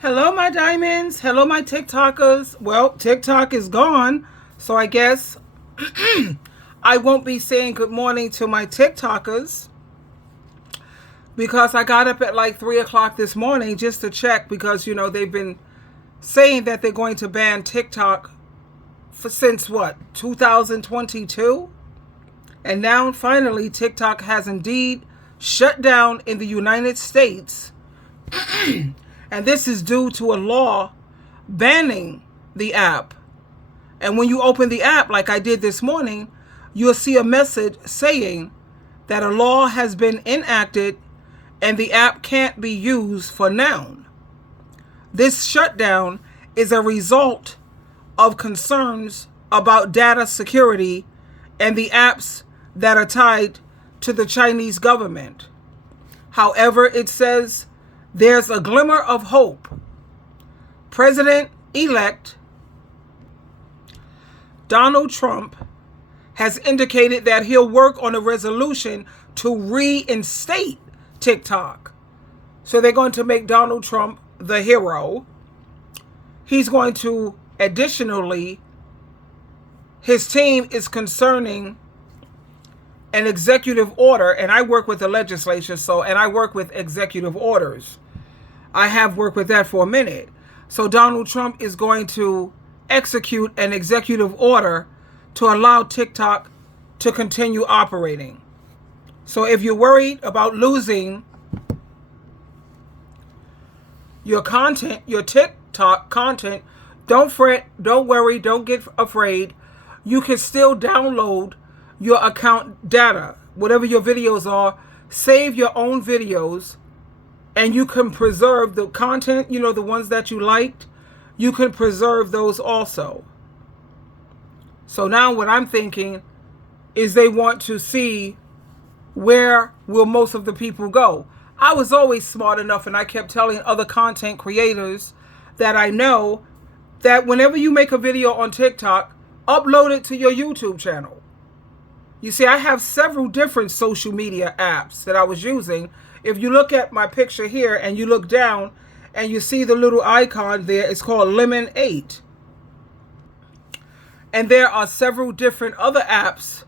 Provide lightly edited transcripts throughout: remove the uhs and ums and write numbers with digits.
Hello, my diamonds. Hello, my TikTokers. Well, TikTok is gone, so I guess I won't be saying good morning to my TikTokers because I got up at like 3 o'clock this morning just to check because, they've been saying that they're going to ban TikTok for since what, 2022? And now finally, TikTok has indeed shut down in the United States. And this is due to a law banning the app. And when you open the app, like I did this morning, you'll see a message saying that a law has been enacted and the app can't be used for now. This shutdown is a result of concerns about data security and the apps that are tied to the Chinese government. However, it says there's a glimmer of hope. President-elect Donald Trump has indicated that he'll work on a resolution to reinstate TikTok. So they're going to make Donald Trump the hero. He's going to, additionally, his team is concerning an executive order, and I work with the legislature, and I work with executive orders. I have worked with that for a minute. So Donald Trump is going to execute an executive order to allow TikTok to continue operating. So if you're worried about losing your content, your TikTok content, don't fret, don't worry, don't get afraid. You can still download your account data, whatever your videos are, save your own videos, and you can preserve the content, the ones that you liked, you can preserve those also. So now what I'm thinking is they want to see where will most of the people go. I was always smart enough, and I kept telling other content creators that I know that whenever you make a video on TikTok, upload it to your YouTube channel. You see, I have several different social media apps that I was using. If you look at my picture here and you look down and you see the little icon there, it's called Lemon 8. And there are several different other apps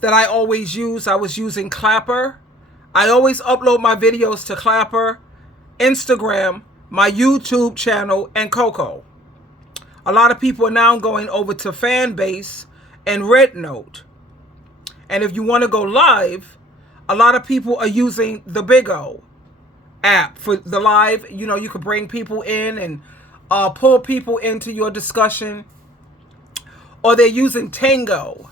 that I always use. I was using Clapper. I always upload my videos to Clapper, Instagram, my YouTube channel, and Coco. A lot of people are now going over to Fanbase and RedNote. And if you want to go live, a lot of people are using the Big O app for the live. You could bring people in and pull people into your discussion. Or they're using Tango.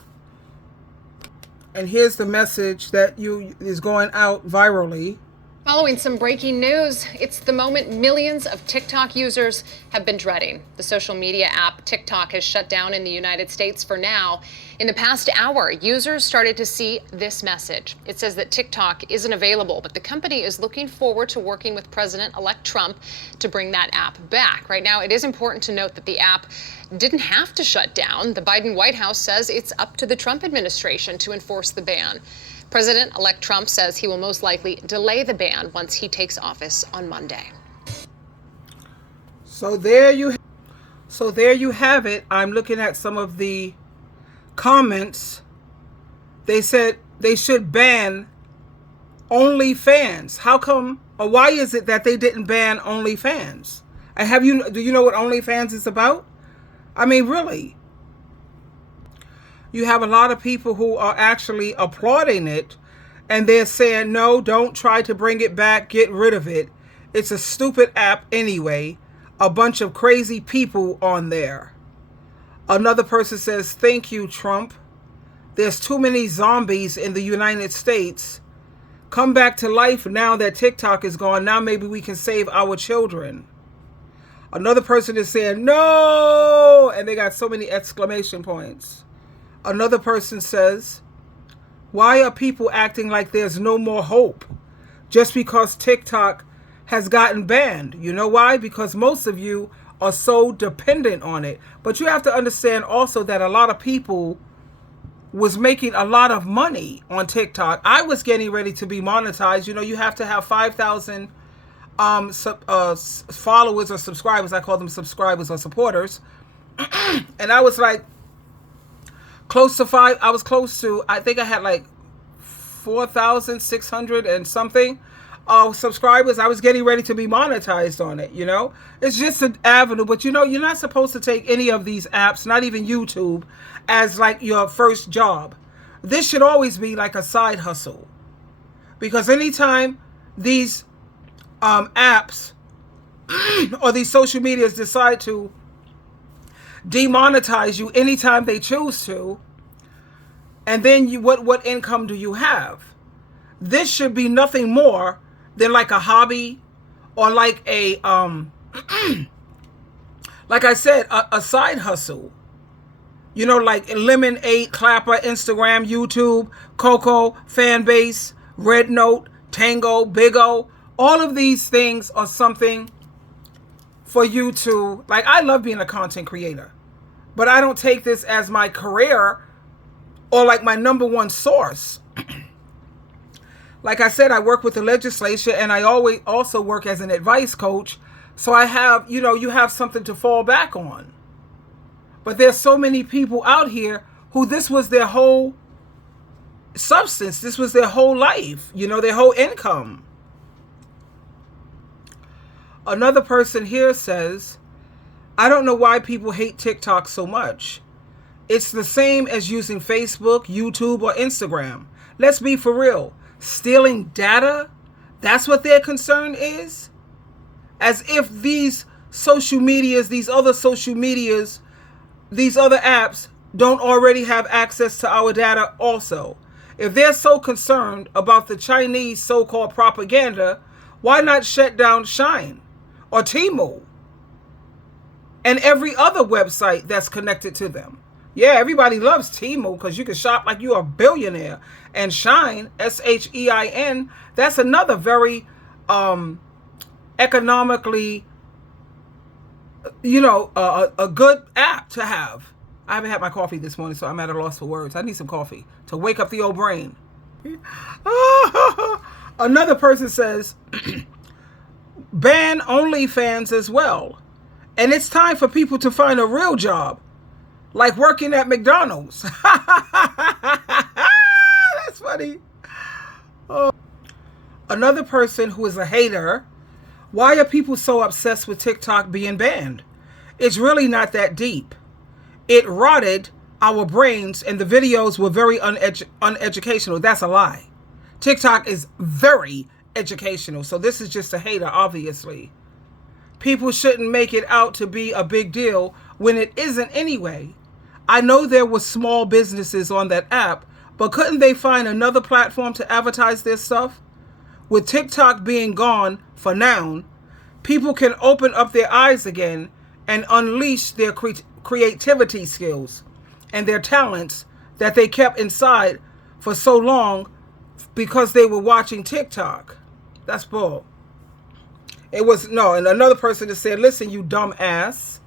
And here's the message that is going out virally. Following some breaking news, it's the moment millions of TikTok users have been dreading. The social media app TikTok has shut down in the United States for now. In the past hour, users started to see this message. It says that TikTok isn't available, but the company is looking forward to working with President-elect Trump to bring that app back. Right now, it is important to note that the app didn't have to shut down. The Biden White House says it's up to the Trump administration to enforce the ban. President-elect Trump says he will most likely delay the ban once he takes office on Monday. So there you have it. I'm looking at some of the comments. They said they should ban OnlyFans. How come, or why is it that they didn't ban OnlyFans? And do you know what OnlyFans is about? I mean, really. You have a lot of people who are actually applauding it, and they're saying, no, don't try to bring it back, get rid of it. It's a stupid app anyway. A bunch of crazy people on there. Another person says, thank you, Trump. There's too many zombies in the United States. Come back to life now that TikTok is gone. Now maybe we can save our children. Another person is saying, no! And they got so many exclamation points. Another person says, why are people acting like there's no more hope just because TikTok has gotten banned? You know why? Because most of you are so dependent on it. But you have to understand also that a lot of people was making a lot of money on TikTok. I was getting ready to be monetized. You have to have 5,000 followers or subscribers. I call them subscribers or supporters. And I was like close to five. I was close to, I think I had like 4,600 and something subscribers. I was getting ready to be monetized on it, It's just an avenue, but you're not supposed to take any of these apps, not even YouTube, as like your first job. This should always be like a side hustle. Because anytime these apps or these social medias decide to demonetize you anytime they choose to, and then what income do you have? This should be nothing more than like a hobby or like a like I said, a side hustle. Like Lemonade, Clapper, Instagram, YouTube, Coco, Fanbase, Red Note, Tango, Big O. All of these things are something for you to, like, I love being a content creator, but I don't take this as my career or like my number one source. Like I said, I work with the legislature, and I always also work as an advice coach. So I have, you have something to fall back on. But there's so many people out here who this was their whole substance. This was their whole life, their whole income. Another person here says, I don't know why people hate TikTok so much. It's the same as using Facebook, YouTube, or Instagram. Let's be for real. Stealing data? That's what their concern is? As if these social medias, these other apps don't already have access to our data also. If they're so concerned about the Chinese so-called propaganda, why not shut down Shein or Temu and every other website that's connected to them? Yeah, everybody loves Temu because you can shop like you're a billionaire. And Shein, Shein, that's another very economically, a good app to have. I haven't had my coffee this morning, so I'm at a loss for words. I need some coffee to wake up the old brain. Another person says, ban OnlyFans as well. And it's time for people to find a real job, like working at McDonald's. That's funny. Oh. Another person who is a hater, why are people so obsessed with TikTok being banned? It's really not that deep. It rotted our brains, and the videos were very uneducational. That's a lie. TikTok is very educational. So this is just a hater, obviously. People shouldn't make it out to be a big deal when it isn't anyway. I know there were small businesses on that app, but couldn't they find another platform to advertise their stuff? With TikTok being gone for now, people can open up their eyes again and unleash their creativity skills and their talents that they kept inside for so long because they were watching TikTok. That's bull. And another person that said, listen, you dumb ass.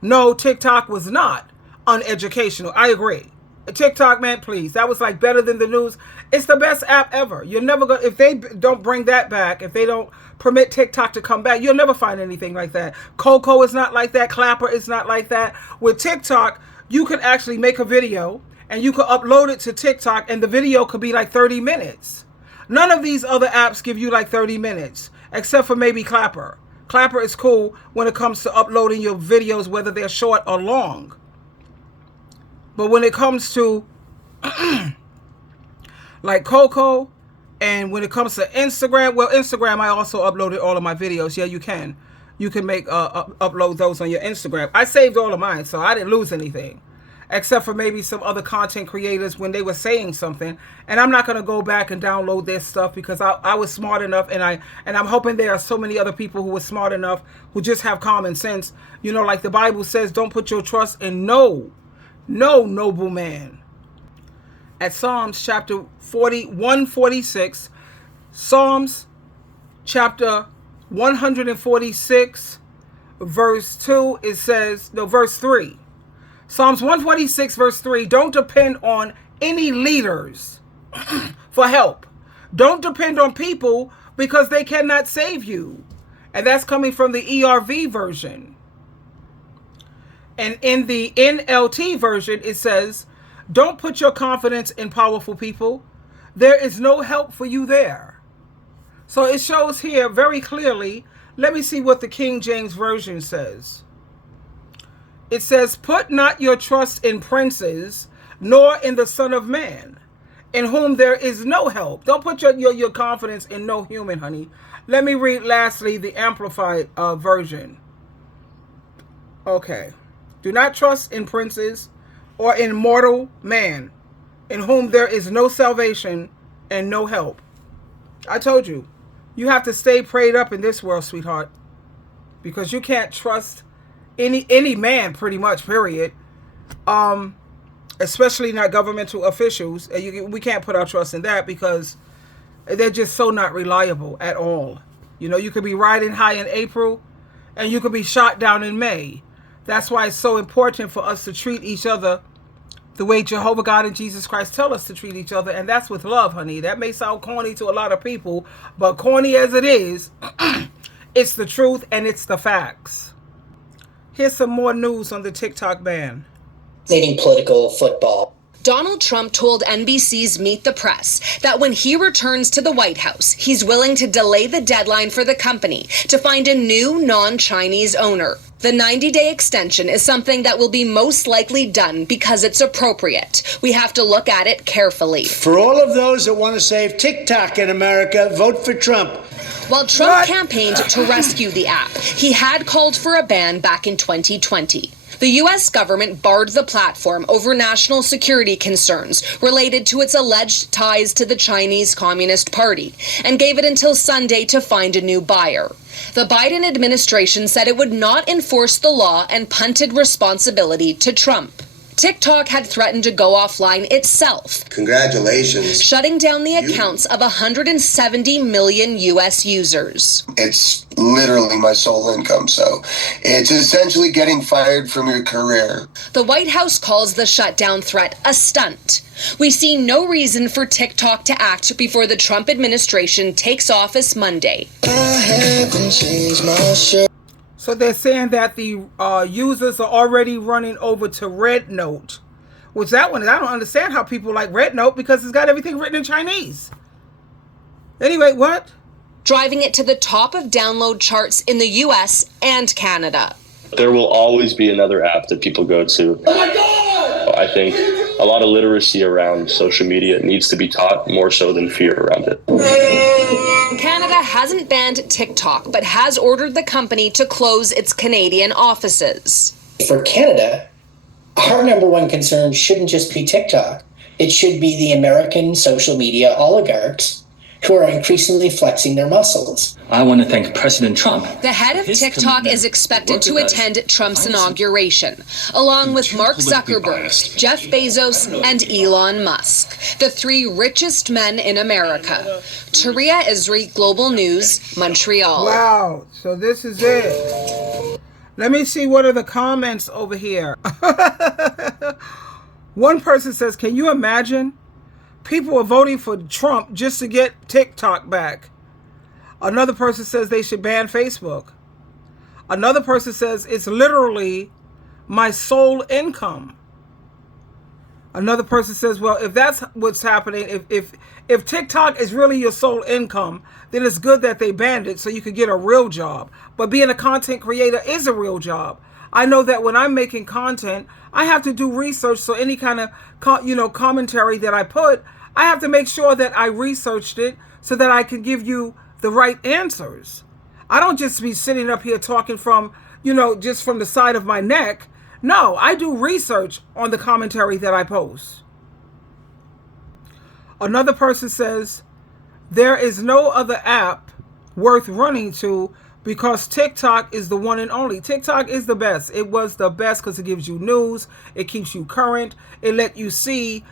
No, TikTok was not uneducational. I agree. TikTok, man, please. That was like better than the news. It's the best app ever. You're never going to, if they don't bring that back, if they don't permit TikTok to come back, you'll never find anything like that. Coco is not like that. Clapper is not like that. With TikTok, you could actually make a video and you could upload it to TikTok, and the video could be like 30 minutes. None of these other apps give you like 30 minutes, except for maybe Clapper. Clapper is cool when it comes to uploading your videos, whether they're short or long. But when it comes to like Coco, and when it comes to Instagram, well, Instagram, I also uploaded all of my videos. Yeah, you can. You can make upload those on your Instagram. I saved all of mine, so I didn't lose anything, except for maybe some other content creators when they were saying something. And I'm not going to go back and download their stuff because I was smart enough, and I'm hoping there are so many other people who were smart enough who just have common sense. Like the Bible says, don't put your trust in no noble man. At Psalms chapter 146, Psalms chapter 146, verse 2, it says, verse 3. Psalms 146, verse 3, don't depend on any leaders for help. Don't depend on people because they cannot save you. And that's coming from the ERV version. And in the NLT version, it says, don't put your confidence in powerful people. There is no help for you there. So it shows here very clearly. Let me see what the King James Version says. It says, put not your trust in princes, nor in the Son of Man, in whom there is no help. Don't put your confidence in no human, honey. Let me read lastly the Amplified version. Okay. Do not trust in princes or in mortal man, in whom there is no salvation and no help. I told you, you have to stay prayed up in this world, sweetheart, because you can't trust any man, pretty much, period. Especially not governmental officials. We can't put our trust in that because they're just so not reliable at all. You know, you could be riding high in April and you could be shot down in May. That's why it's so important for us to treat each other the way Jehovah God and Jesus Christ tell us to treat each other, and that's with love, honey. That may sound corny to a lot of people, but corny as it is, it's the truth and it's the facts. Here's some more news on the TikTok ban. Political football. Donald Trump told NBC's Meet the Press that when he returns to the White House, he's willing to delay the deadline for the company to find a new non-Chinese owner. The 90-day extension is something that will be most likely done because it's appropriate. We have to look at it carefully. For all of those that want to save TikTok in America, vote for Trump. While Trump campaigned to rescue the app, he had called for a ban back in 2020. The U.S. government barred the platform over national security concerns related to its alleged ties to the Chinese Communist Party and gave it until Sunday to find a new buyer. The Biden administration said it would not enforce the law and punted responsibility to Trump. TikTok had threatened to go offline itself. Congratulations. Shutting down the accounts of 170 million U.S. users. It's literally my sole income, so it's essentially getting fired from your career. The White House calls the shutdown threat a stunt. We see no reason for TikTok to act before the Trump administration takes office Monday. So they're saying that the users are already running over to Red Note, which that one, I don't understand how people like Red Note because it's got everything written in Chinese. Anyway, what? Driving it to the top of download charts in the US and Canada. There will always be another app that people go to. Oh my God! I think a lot of literacy around social media needs to be taught more so than fear around it. Canada hasn't banned TikTok, but has ordered the company to close its Canadian offices. For Canada, our number one concern shouldn't just be TikTok. It should be the American social media oligarchs who are increasingly flexing their muscles. I want to thank President Trump. The head of TikTok is expected to attend Trump's inauguration, along with Mark Zuckerberg, Jeff Bezos, and Elon Musk, the three richest men in America. Taria Isri, Global News, Montreal. Wow, so this is it. Let me see what are the comments over here. One person says, can you imagine? People are voting for Trump just to get TikTok back. Another person says they should ban Facebook. Another person says it's literally my sole income. Another person says, well, if that's what's happening, if TikTok is really your sole income, then it's good that they banned it so you could get a real job. But being a content creator is a real job. I know that when I'm making content, I have to do research. So any kind of commentary that I put, I have to make sure that I researched it so that I can give you the right answers. I don't just be sitting up here talking from, just from the side of my neck. No, I do research on the commentary that I post. Another person says, there is no other app worth running to because TikTok is the one and only. TikTok is the best. It was the best because it gives you news. It keeps you current. It let you see,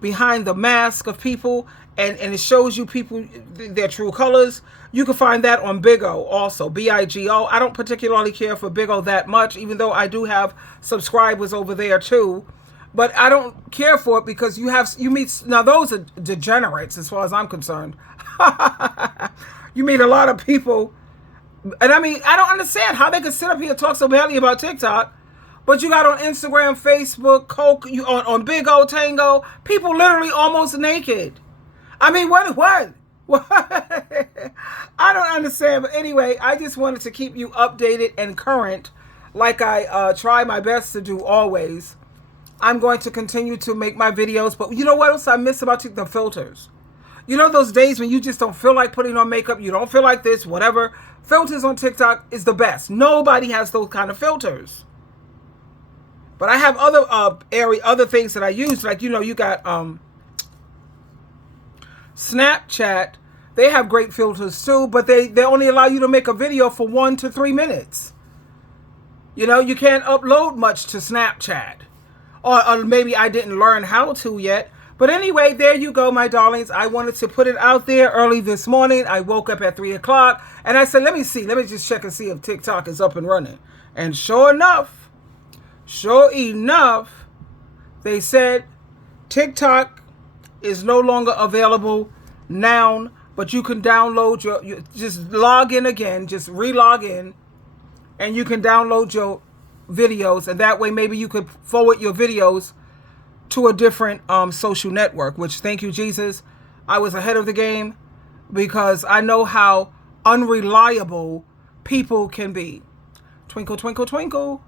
behind the mask of people. And it shows you people, their true colors. You can find that on Big O also, BIGO. I don't particularly care for Big O that much, even though I do have subscribers over there too. But I don't care for it because you meet, now those are degenerates as far as I'm concerned. You meet a lot of people And I mean, I don't understand how they could sit up here and talk so badly about TikTok, but you got on Instagram, Facebook, Coke, you on Big O Tango, people literally almost naked. I mean, what? I don't understand. But anyway, I just wanted to keep you updated and current, like I try my best to do always. I'm going to continue to make my videos, but you know what else I miss about the filters? You know those days when you just don't feel like putting on makeup, you don't feel like this, whatever. Filters on TikTok is the best. Nobody has those kind of filters. But I have other things that I use, like you got Snapchat. They have great filters too, but they only allow you to make a video for 1 to 3 minutes. You can't upload much to Snapchat. Or maybe I didn't learn how to yet. But anyway, there you go, my darlings. I wanted to put it out there early this morning. I woke up at 3 o'clock and I said, let me just check and see if TikTok is up and running. And sure enough, they said TikTok is no longer available now, but you can download you just log in again, just re-log in, and you can download your videos, and that way maybe you could forward your videos to a different social network, which, thank you, Jesus, I was ahead of the game, because I know how unreliable people can be. Twinkle, twinkle, twinkle.